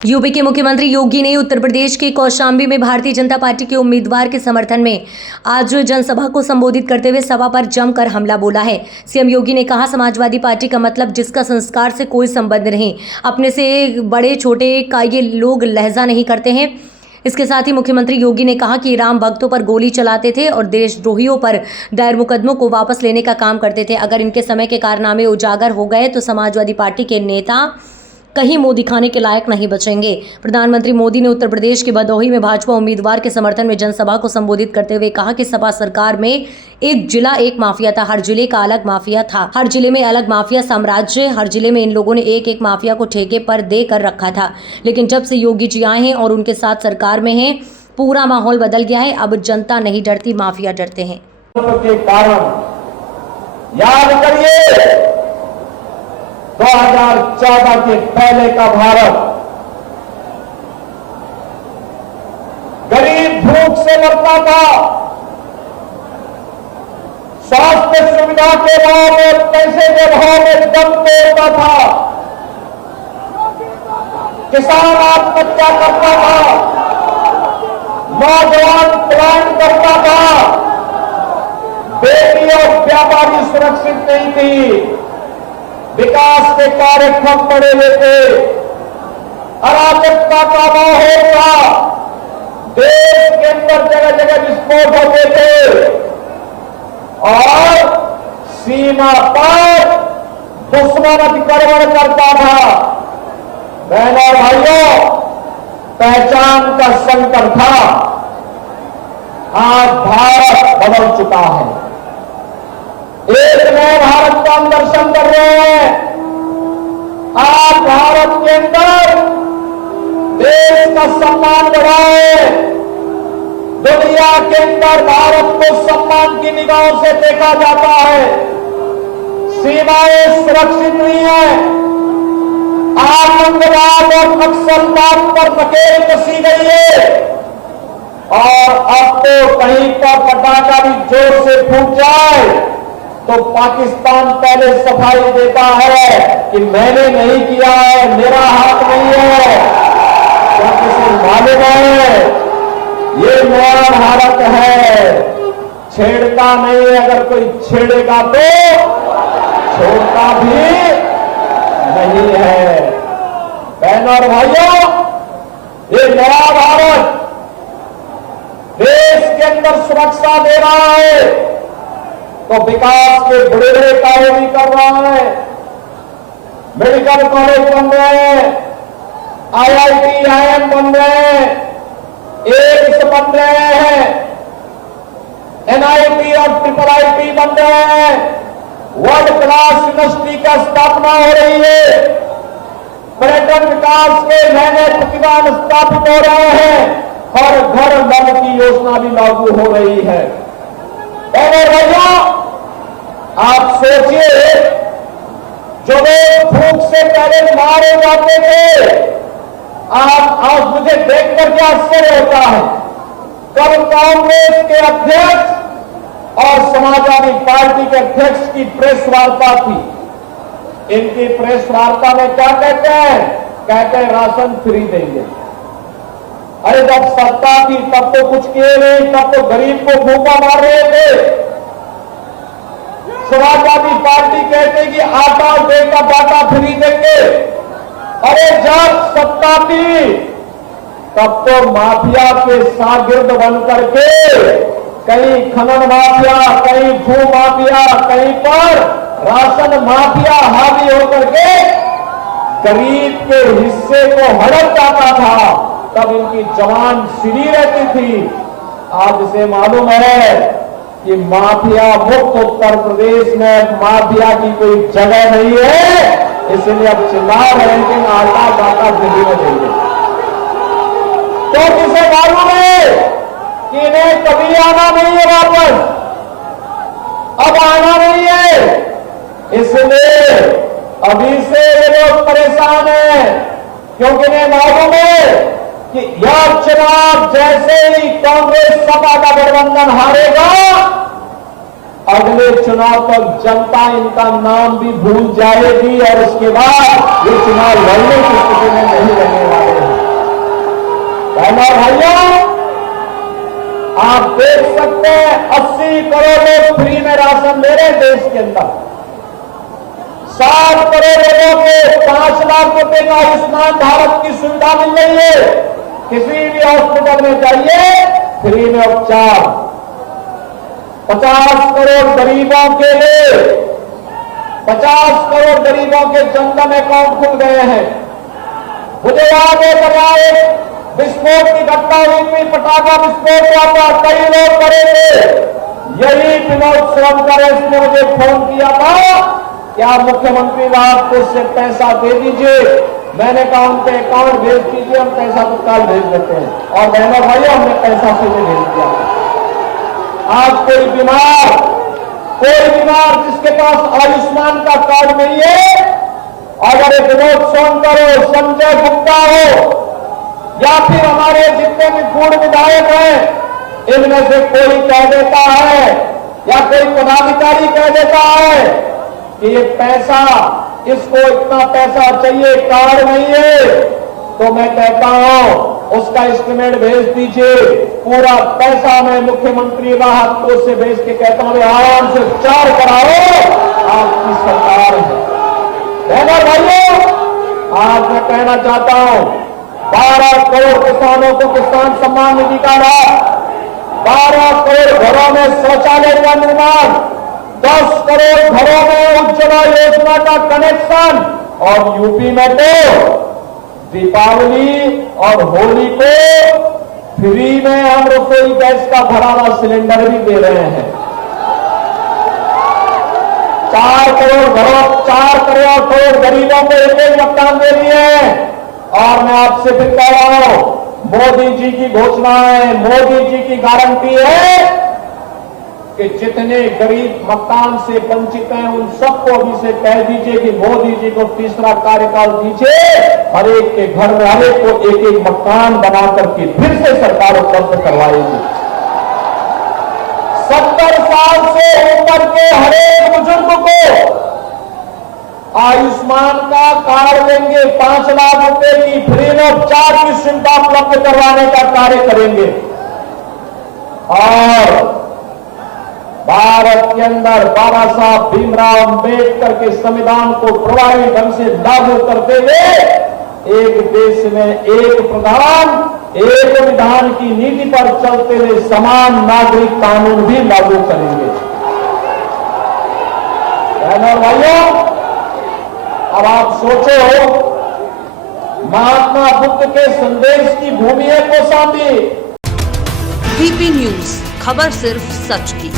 UP के मुख्यमंत्री योगी ने उत्तर प्रदेश के कौशाम्बी में भारतीय जनता पार्टी के उम्मीदवार के समर्थन में आज जनसभा को संबोधित करते हुए सभा पर जमकर हमला बोला है। सीएम योगी ने कहा, समाजवादी पार्टी का मतलब जिसका संस्कार से कोई संबंध नहीं, अपने से बड़े छोटे का ये लोग लहजा नहीं करते हैं। इसके साथ ही मुख्यमंत्री योगी ने कहा कि राम भक्तों पर गोली चलाते थे और देशद्रोहियों पर दायर मुकदमों को वापस लेने का काम करते थे। अगर इनके समय के कारनामे उजागर हो गए तो समाजवादी पार्टी के नेता कहीं मुंह दिखाने के लायक नहीं बचेंगे। प्रधानमंत्री मोदी ने उत्तर प्रदेश के भदोही में भाजपा उम्मीदवार के समर्थन में जनसभा को संबोधित करते हुए कहा कि सपा सरकार में एक जिला एक माफिया था, हर जिले का अलग माफिया था, हर जिले में अलग माफिया साम्राज्य, हर जिले में इन लोगों ने एक एक माफिया को ठेके पर दे कर रखा था। लेकिन जब से योगी जी आए हैं और उनके साथ सरकार में हैं, पूरा माहौल बदल गया है। अब जनता नहीं डरती, माफिया डरते हैं। याद करिए 2014 के पहले का भारत गरीब भूख से मरता था, स्वास्थ्य सुविधा के भाव में, पैसे के भाव में दम तोड़ता था, किसान आत्महत्या करता था, नौजवान पलायन करता था, बेटी और व्यापारी सुरक्षित नहीं थी, विकास के कार्यक्रम पड़े हुए थे, अराजकता का माहौल था, देश के अंदर जगह जगह विस्फोट होते थे और सीमा पर दुश्मन अतिक्रमण करता था। बहनों और भाइयों, पहचान का संकट था। आज भारत बदल चुका है, एक नए भारत का हम दर्शन कर रहे हैं। आज भारत के अंदर देश का सम्मान बढ़ा है, दुनिया के अंदर भारत को सम्मान की निगाहों से देखा जाता है, सीमाएं सुरक्षित नहीं है, आतंकवाद और नक्सलवाद पर नकेल कसी गई है और अब तो कहीं का पटाखा भी जोर से फूट जाए तो पाकिस्तान पहले सफाई देता है कि मैंने नहीं किया है, मेरा हाथ नहीं है। क्या किसी मालूम है ये नया भारत है, छेड़ता नहीं, अगर कोई छेड़ेगा तो छोड़ता भी नहीं है। बहनों और भाइयों, ये नया भारत देश के अंदर सुरक्षा दे रहा है तो विकास के बड़े बड़े कार्य भी कर रहा है। मेडिकल कॉलेज बन रहे हैं, IIT, IIM बन रहे हैं, एम्स बन रहे हैं, NIT और IIIT बन रहे हैं, वर्ल्ड क्लास यूनिवर्सिटी का स्थापना हो रही है, पर्यटन विकास के नए नए प्रतिष्ठान स्थापित हो रहे हैं और घर नल की योजना भी लागू हो रही है। भैया, आप सोचिए, जो लोग भूख से पहले मारे जाते थे, आज मुझे देखकर क्या आश्चर्य होता है। कल कांग्रेस के अध्यक्ष और समाजवादी पार्टी के अध्यक्ष की प्रेस वार्ता थी। इनकी प्रेस वार्ता में क्या कहते हैं? कहते हैं राशन फ्री देंगे। अरे जब सत्ता थी तब तो कुछ किए नहीं, तब तो गरीब को भूखा मार रहे थे। समाजवादी पार्टी कहते कि आटा देगा डाटा फ्री देंगे। अरे जब सत्ता थी तब तो माफिया के शागिर्द बन करके कहीं खनन माफिया, कहीं भू माफिया, कहीं पर राशन माफिया हावी होकर के गरीब के हिस्से को हड़प जाता था, तब इनकी जवान सीधी रहती थी। आज इसे मालूम है कि माफिया मुक्त उत्तर प्रदेश में माफिया की कोई जगह नहीं है, इसलिए अब चिल्ला रहे हैं कि आटा डाटा दिल्ली में देंगे। तो किसे मालूम है कि इन्हें कभी आना नहीं है वापस, अब आना नहीं है, इसलिए अभी से ये लोग परेशान हैं, क्योंकि इन्हें मालूम है कि यह चुनाव जैसे ही कांग्रेस सपा का गठबंधन हारेगा, अगले चुनाव तक जनता इनका नाम भी भूल जाएगी और उसके बाद ये चुनाव लड़ने की स्थिति में नहीं रहने वाले हैं। बहनों और भाइयों, आप देख सकते हैं 80 करोड़ लोग फ्री में राशन ले रहे हैं देश के अंदर। 7 करोड़ लोगों को 5 लाख रुपए का आयुष्मान भारत की सुविधा मिल रही है। किसी भी हॉस्पिटल में जाइए, फ्री में उपचार। 50 करोड़ गरीबों के लिए 50 करोड़ गरीबों के जनधन अकाउंट खुल गए हैं। मुझे याद है जब विस्फोट की घटना हुई थी, पटाखा विस्फोट हुआ था, कई लोग पड़े थे। यही विनोद सोनकर ने मुझे फोन किया था कि आप मुख्यमंत्री राहत कोष से पैसा दे दीजिए। मैंने कहा उनके अकाउंट भेज दीजिए, हम पैसा तत्काल भेज देते हैं। और बहनों भाइयों, हमने पैसा सीधे भेज दिया। आज कोई बीमार जिसके पास आयुष्मान का कार्ड नहीं है, अगर विनोद सोनकर हो, संजय गुप्ता हो, या फिर हमारे जितने भी पूर्व विधायक हैं, इनमें से कोई कह देता है या कोई पदाधिकारी कह देता है कि ये पैसा, इसको इतना पैसा चाहिए, कार्ड नहीं है, तो मैं कहता हूं उसका एस्टिमेट भेज दीजिए। पूरा पैसा मैं मुख्यमंत्री राहत कोष से भेज के कहता हूं आराम से उपचार कराओ, आपकी सरकार है। बहनों भाइयों, आज मैं कहना चाहता हूं 12 करोड़ किसानों को किसान सम्मान निधि का लाभ, 12 करोड़ घरों में शौचालय का निर्माण, 10 करोड़ घरों में उज्ज्वला योजना का कनेक्शन, और यूपी में तो दीपावली और होली को फ्री में हम रसोई गैस का भरा हुआ सिलेंडर भी दे रहे हैं। 4 करोड़ गरीबों को एक मकान दे दिए हैं। और मैं आपसे फिर कह रहा हूं, मोदी जी की घोषणा है, मोदी जी की गारंटी है कि जितने गरीब मकान से वंचित हैं उन सबको अभी से कह दीजिए कि मोदी जी को तीसरा कार्यकाल दीजिए, हर एक के घर में हर एक को एक एक मकान बना करके फिर से सरकार उपलब्ध करवाएगी। 70 साल से ऊपर के हर एक बुजुर्ग को आयुष्मान का कार्ड देंगे, 5 लाख रुपए की फ्री में उपचार की सुविधा उपलब्ध करवाने का कार्य करेंगे। और भारत के अंदर बाबा साहब भीमराव अंबेडकर के संविधान को प्रभावी ढंग से लागू करते हुए एक देश में एक प्रधान एक विधान की नीति पर चलते हुए समान नागरिक कानून भी लागू करेंगे। बहनों और भाइयों, अब आप सोचो, महात्मा बुद्ध के संदेश की भूमि है कौशाम्बी। VP न्यूज, खबर सिर्फ सच की।